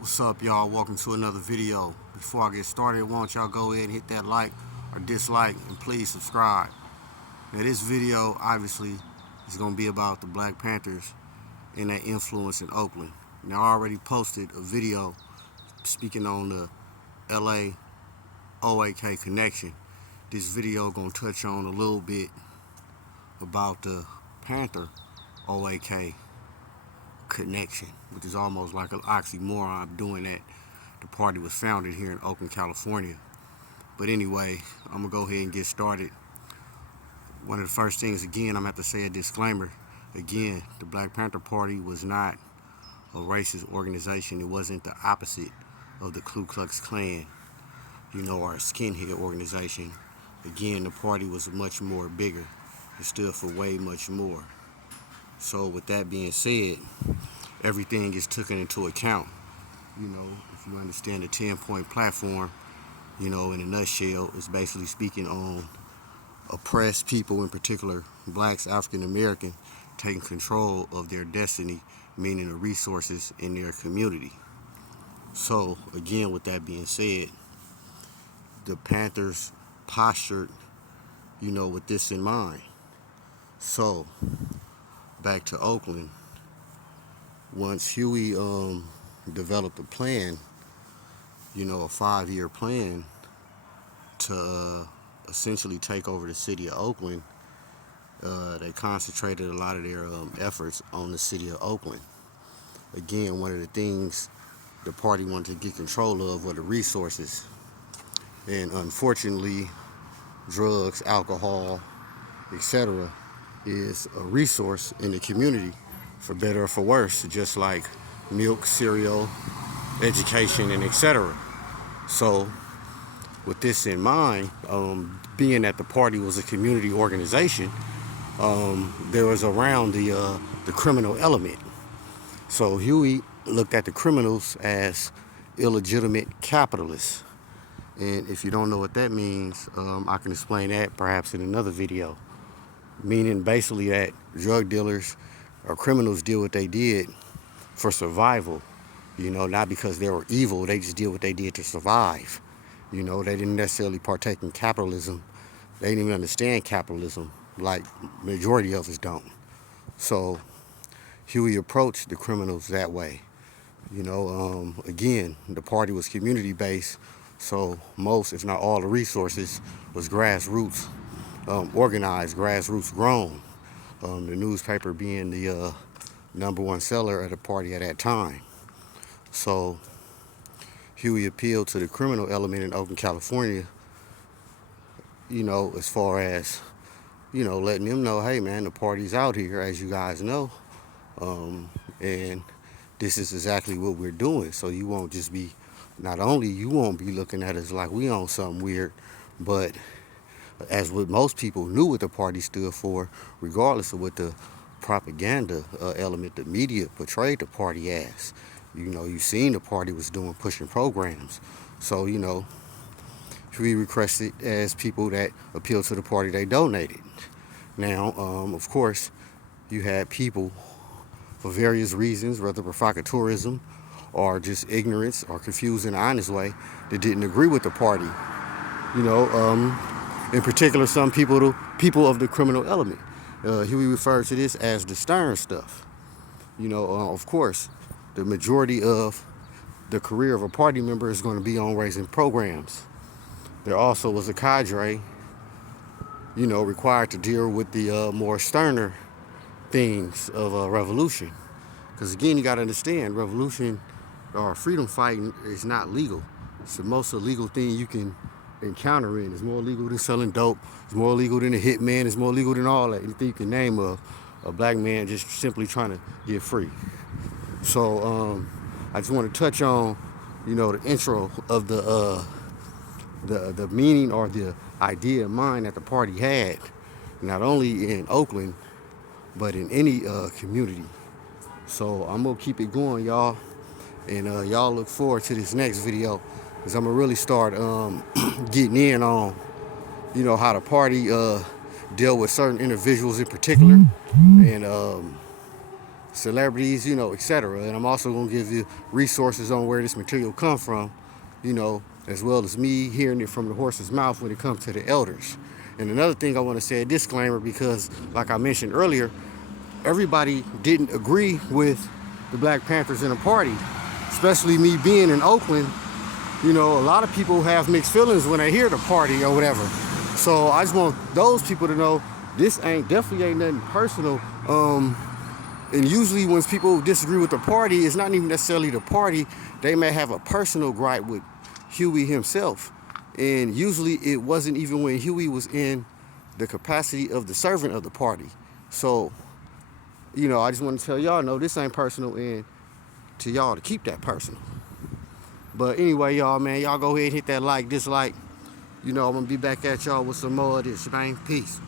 What's up, y'all? Welcome to another video. Before I get started, why don't y'all go ahead and hit that like or dislike, and please subscribe. Now, this video obviously is going to be about the Black Panthers and their influence in Oakland. Now, I already posted a video speaking on the LA OAK connection. This video going to touch on a little bit about the Panther OAK connection, which is almost like an oxymoron. I'm doing that. The party was founded here in Oakland, California. But anyway, I'm gonna go ahead and get started. One of the first things, again, I'm gonna have to say a disclaimer. Again, the Black Panther Party was not a racist organization. It wasn't the opposite of the Ku Klux Klan, or a skinhead organization. Again, the party was much more bigger. It stood for way much more. So with that being said, everything is taken into account. If you understand the 10-point platform, in a nutshell, it's basically speaking on oppressed people, in particular blacks, African American, taking control of their destiny, meaning the resources in their community. So again, with that being said, the Panthers postured, with this in mind. So back to Oakland. Once Huey developed a plan, a 5-year plan to essentially take over the city of Oakland, they concentrated a lot of their efforts on the city of Oakland. Again, one of the things the party wanted to get control of were the resources. And unfortunately, drugs, alcohol, etc. is a resource in the community, for better or for worse, just like milk, cereal, education, and etc. So with this in mind, being that the party was a community organization, there was around the criminal element. So Huey looked at the criminals as illegitimate capitalists. And if you don't know what that means, I can explain that perhaps in another video. Meaning basically that drug dealers or criminals did what they did for survival, not because they were evil. They just did what they did to survive. They didn't necessarily partake in capitalism. They didn't even understand capitalism like majority of us don't. So Huey approached the criminals that way. Again, the party was community based, so most, if not all, the resources was grassroots, organized, grassroots grown. The newspaper being the number one seller at the party at that time. So Huey appealed to the criminal element in Oakland, California, as far as, letting them know, hey man, the party's out here, as you guys know. And this is exactly what we're doing. So you won't just be, not only you won't be looking at us like we own something weird, but as what most people knew what the party stood for, regardless of what the propaganda element, the media portrayed the party as. You seen the party was doing, pushing programs. So, we requested as people that appealed to the party, they donated. Now, of course, you had people for various reasons, whether provocateurism or just ignorance or confused in an honest way, that didn't agree with the party. In particular, some people of the criminal element. Huey referred to this as the Stern stuff. Of course, the majority of the career of a party member is going to be on raising programs. There also was a cadre, required to deal with the more sterner things of a revolution. Because again, you got to understand, revolution or freedom fighting is not legal. It's the most illegal thing you can encounter in. It's more illegal than selling dope. It's more illegal than a hitman. It's more illegal than all that. Anything you can name of a black man just simply trying to get free. So I just want to touch on, the intro of the meaning or the idea in mind that the party had, not only in Oakland, but in any community. So I'm gonna keep it going, y'all, and y'all look forward to this next video, because I'm gonna really start getting in on, how the party dealt with certain individuals in particular, and celebrities, you know, etc. And I'm also going to give you resources on where this material come from, you know, as well as me hearing it from the horse's mouth when it comes to the elders. And another thing I want to say, a disclaimer, because like I mentioned earlier, everybody didn't agree with the Black Panthers in the party, especially me being in Oakland. You know, a lot of people have mixed feelings when they hear the party or whatever. So I just want those people to know this definitely ain't nothing personal. And usually when people disagree with the party, it's not even necessarily the party. They may have a personal gripe with Huey himself. And usually it wasn't even when Huey was in the capacity of the servant of the party. So, you know, I just want to tell y'all, no, this ain't personal, and to y'all to keep that personal. But anyway, y'all, man, y'all go ahead and hit that like, dislike. You know, I'm going to be back at y'all with some more of this, man. Peace.